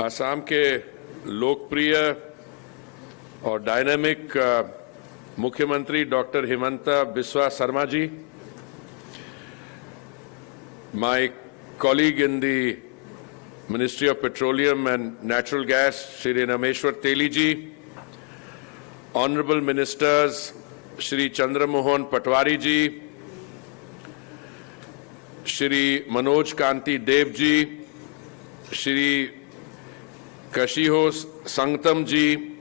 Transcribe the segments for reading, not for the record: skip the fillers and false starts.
असम के लोकप्रिय और डायनामिक मुख्यमंत्री doctor Himanta Biswa Sarma ji, my colleague in the Ministry of Petroleum and Natural Gas, Shri Rameshwar Teli ji, Honorable Ministers, Shri Chandramohan Patwari ji, Shri Manoj Kanti Dev ji, Shri Kashiho Sangtam ji,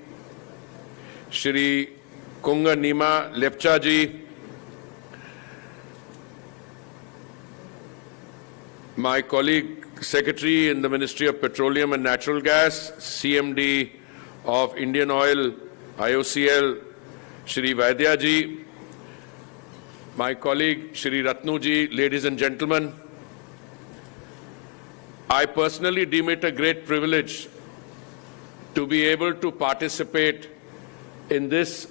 Shri Kunga Nima Lepcha ji, my colleague Secretary in the Ministry of Petroleum and Natural Gas, CMD of Indian Oil, IOCL, Shri Vaidya ji, my colleague Shri Ratnu ji, ladies and gentlemen, I personally deem it a great privilege to be able to participate in this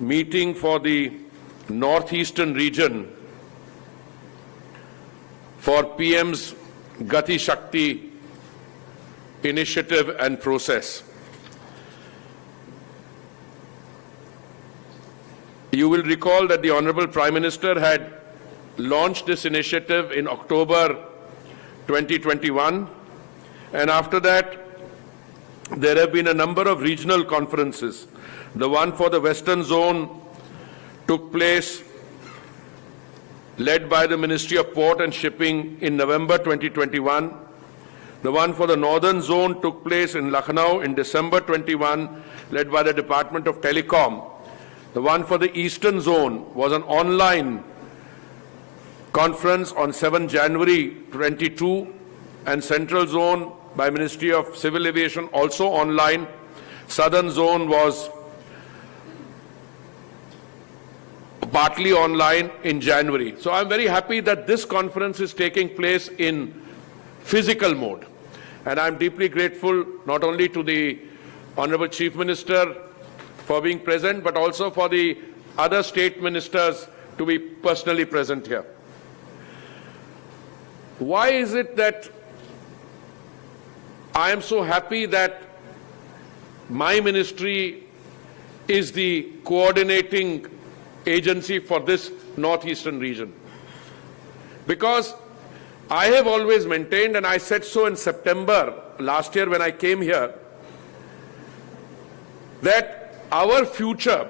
meeting for the Northeastern region for PM's Gati Shakti initiative and process. You will recall that the Honorable Prime Minister had launched this initiative in October 2021, and after that there have been a number of regional conferences. The one for the Western Zone took place, led by the Ministry of Port and Shipping in November 2021. The one for the Northern Zone took place in Lucknow in December 21, led by the Department of Telecom. The one for the Eastern Zone was an online conference on 7 January 22, and Central Zone by Ministry of Civil Aviation also online. Southern Zone was partly online in January. So I'm very happy that this conference is taking place in physical mode. And I'm deeply grateful not only to the Honorable Chief Minister for being present, but also for the other state ministers to be personally present here. Why is it that I am so happy that my ministry is the coordinating agency for this northeastern region? Because I have always maintained, and I said so in September last year when I came here, that our future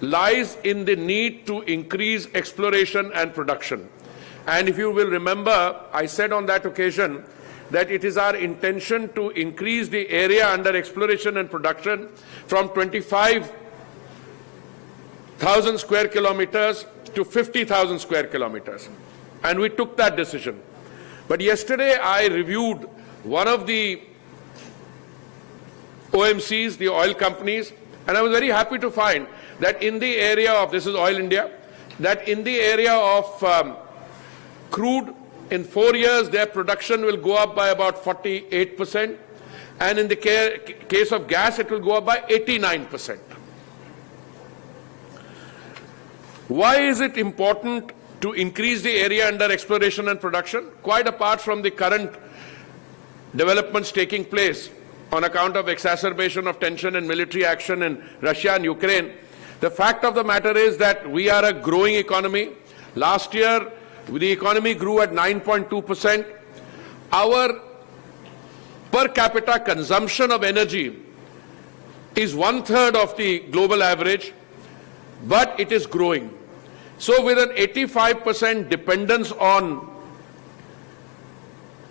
lies in the need to increase exploration and production. And if you will remember, I said on that occasion that it is our intention to increase the area under exploration and production from 25,000 square kilometers to 50,000 square kilometers. And we took that decision. But yesterday I reviewed one of the OMCs, the oil companies, and I was very happy to find that in the area of, this is Oil India, that in the area of crude, in 4 years their production will go up by about 48%, and in the case of gas it will go up by 89%. Why is it important to increase the area under exploration and production? Quite apart from the current developments taking place on account of exacerbation of tension and military action in Russia and Ukraine, the fact of the matter is that we are a growing economy. Last year, the economy grew at 9.2%. Our per capita consumption of energy is 1/3 of the global average, but it is growing. So with an 85% dependence on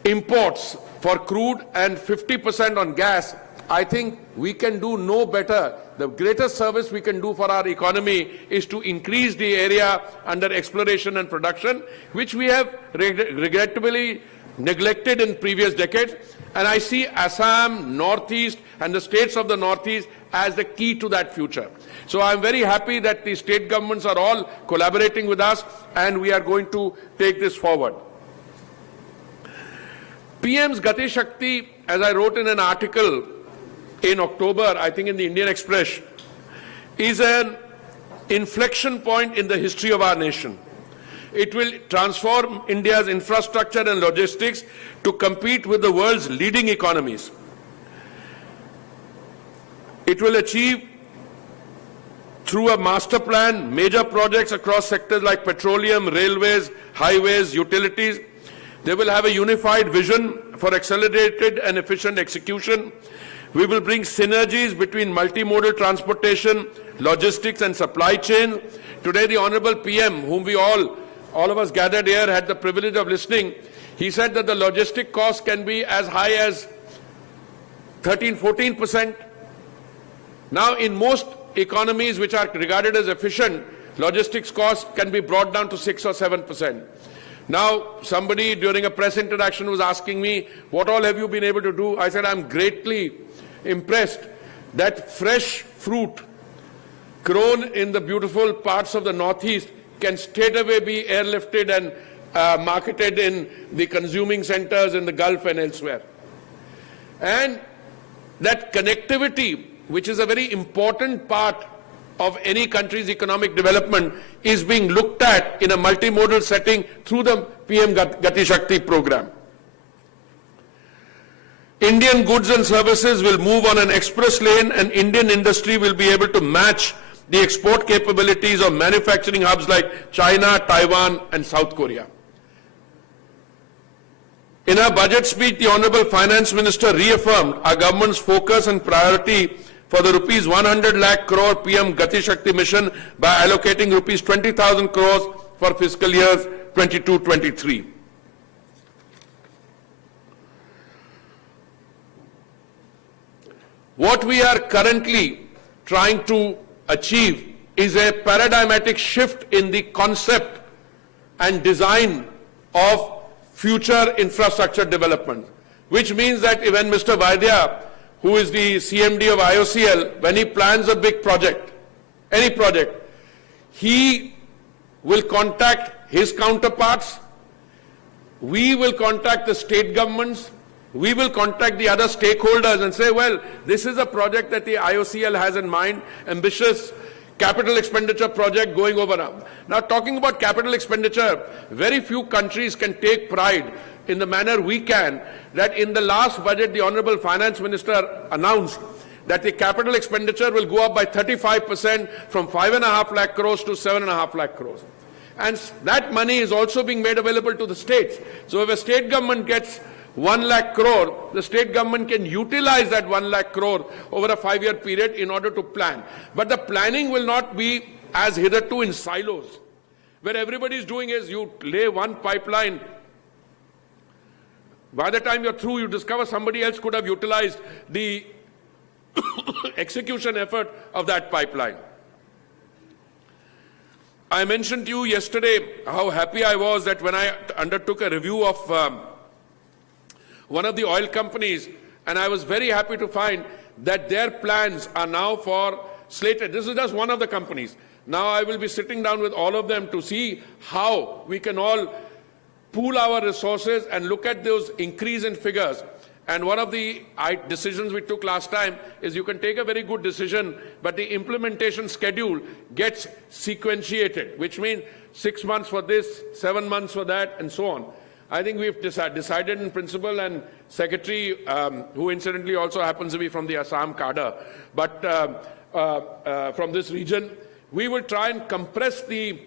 imports for crude and 50% on gas, I think we can do no better. The greatest service we can do for our economy is to increase the area under exploration and production, which we have regrettably neglected in previous decades. And I see Assam, Northeast, and the states of the Northeast as the key to that future. So I'm very happy that the state governments are all collaborating with us, and we are going to take this forward. PM's Gati Shakti, as I wrote in an article in October, I think in the Indian Express, is an inflection point in the history of our nation. It will transform India's infrastructure and logistics to compete with the world's leading economies. It will achieve, through a master plan, major projects across sectors like petroleum, railways, highways, utilities. They will have a unified vision for accelerated and efficient execution. We will bring synergies between multimodal transportation, logistics and supply chain. Today, the Honorable PM, whom we all of us gathered here, had the privilege of listening. He said that the logistic cost can be as high as 13-14%. Now, in most economies which are regarded as efficient, logistics costs can be brought down to 6 or 7%. Now, somebody during a press interaction was asking me, what all have you been able to do? I said, I'm greatly impressed that fresh fruit grown in the beautiful parts of the Northeast can straightaway be airlifted and marketed in the consuming centers in the Gulf and elsewhere. And that connectivity, which is a very important part of any country's economic development, is being looked at in a multimodal setting through the PM Gati Shakti program. Indian goods and services will move on an express lane, and Indian industry will be able to match the export capabilities of manufacturing hubs like China, Taiwan, and South Korea. In her budget speech, the Honorable Finance Minister reaffirmed our government's focus and priority for the rupees 100 lakh crore PM Gati Shakti mission by allocating rupees 20,000 crores for fiscal years 22-23. What we are currently trying to achieve is a paradigmatic shift in the concept and design of future infrastructure development, which means that when Mr. Vaidya, who is the CMD of IOCL, when he plans a big project, any project, he will contact his counterparts, we will contact the state governments, we will contact the other stakeholders and say, well, this is a project that the IOCL has in mind, ambitious capital expenditure project going over. Now, talking about capital expenditure, very few countries can take pride in the manner we can, that in the last budget, the Honorable Finance Minister announced that the capital expenditure will go up by 35% from 5.5 lakh crores to 7.5 lakh crores. And that money is also being made available to the states. So if a state government gets 1 lakh crore, the state government can utilize that 1 lakh crore over a 5-year period in order to plan. But the planning will not be as hitherto in silos, where everybody is doing is you lay one pipeline. By the time you're through, you discover somebody else could have utilized the execution effort of that pipeline. I mentioned to you yesterday how happy I was that when I undertook a review of one of the oil companies, and I was very happy to find that their plans are now for slated. This is just one of the companies. Now I will be sitting down with all of them to see how we can all pool our resources and look at those increase in figures. And one of the decisions we took last time is you can take a very good decision, but the implementation schedule gets sequentiated, which means 6 months for this, 7 months for that, and so on. I think we've decided in principle, and Secretary, who incidentally also happens to be from the Assam cadre, but from this region, we will try and compress the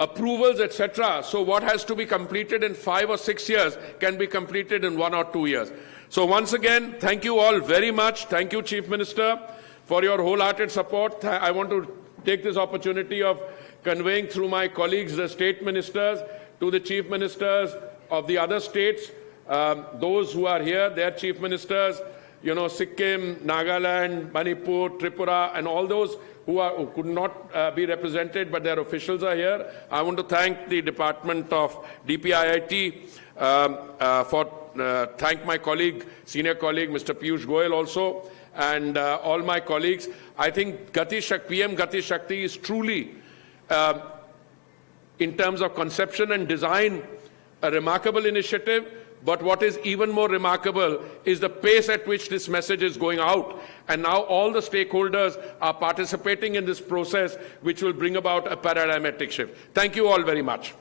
approvals, etc. So what has to be completed in 5 or 6 years can be completed in 1 or 2 years. So once again, thank you all very much. Thank you, Chief Minister, for your wholehearted support. I want to take this opportunity of conveying through my colleagues, the state ministers, to the chief ministers of the other states, those who are here, their chief ministers, you know, Sikkim, Nagaland, Manipur, Tripura, and all those who could not be represented, but their officials are here. I want to thank the Department of DPIIT thank my colleague, senior colleague, Mr. Piyush Goyal also, and all my colleagues. I think PM Gati Shakti is truly, in terms of conception and design, a remarkable initiative. But what is even more remarkable is the pace at which this message is going out. And now all the stakeholders are participating in this process, which will bring about a paradigmatic shift. Thank you all very much.